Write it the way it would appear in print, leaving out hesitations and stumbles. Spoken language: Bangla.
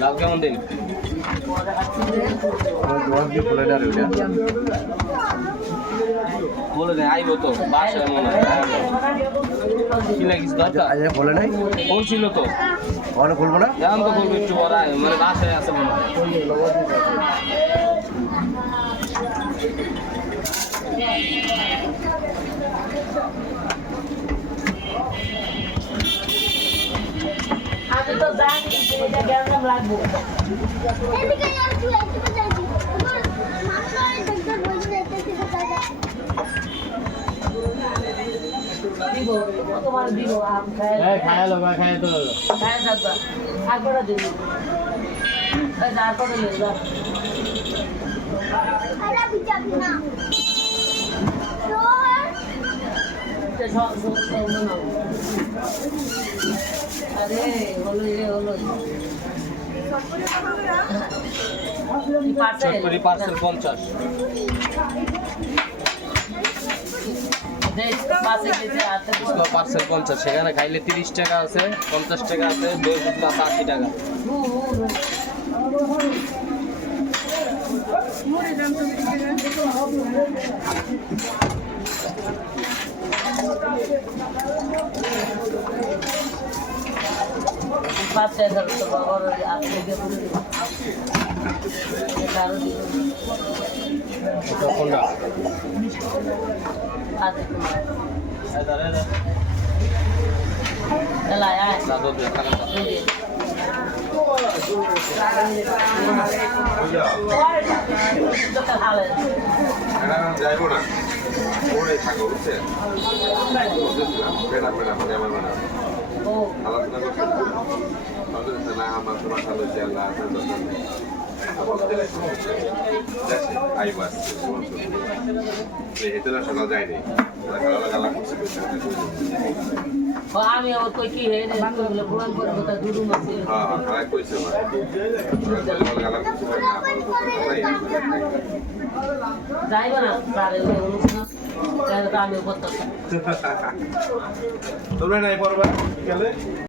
জাল কেমন দিন বলে দেয় আইব তো বাসায় মনে হয় কি লাগিস দরকার বলে নাই বলছিল তো ওখানে খুলবো না জান তো বলবো একটু পরে মানে বাসায় আছে মনে হয় আমি তো জানি এটা কেমন লাগবে এদিকে আর তুই একটু যাচ্ছি তোমার মাথায় দেখতে বলছি দেখতে দাদা দিব তোমার দিব আম খায় এই খায় লোগা খায় তো খায় দাদা আগড়া দিব এই যা করে লে যা আরে বিচাবি না তো সব আরে হলো রে হলো চটপটি পার্সেল 50 পার্সেল 50 সেখানে খাইলে 30 টাকা আছে 50 টাকা আছে 80 টাকা কোনটা যাইব না ওরে থাকো বুঝছেন ম্যাডাম আমার ম্যাডাম আলোচনা করছেন না আমার তোমার ভালো হয়েছে আল্লাহ সকাল যায়নি আমি আবার কই কি হে পুরান করে কথা দুরু মাসে খারাপ কইছে যাইব না তারে অনুষ্ঠান আমি করতে তোমরা নাই পড়বা বিকালে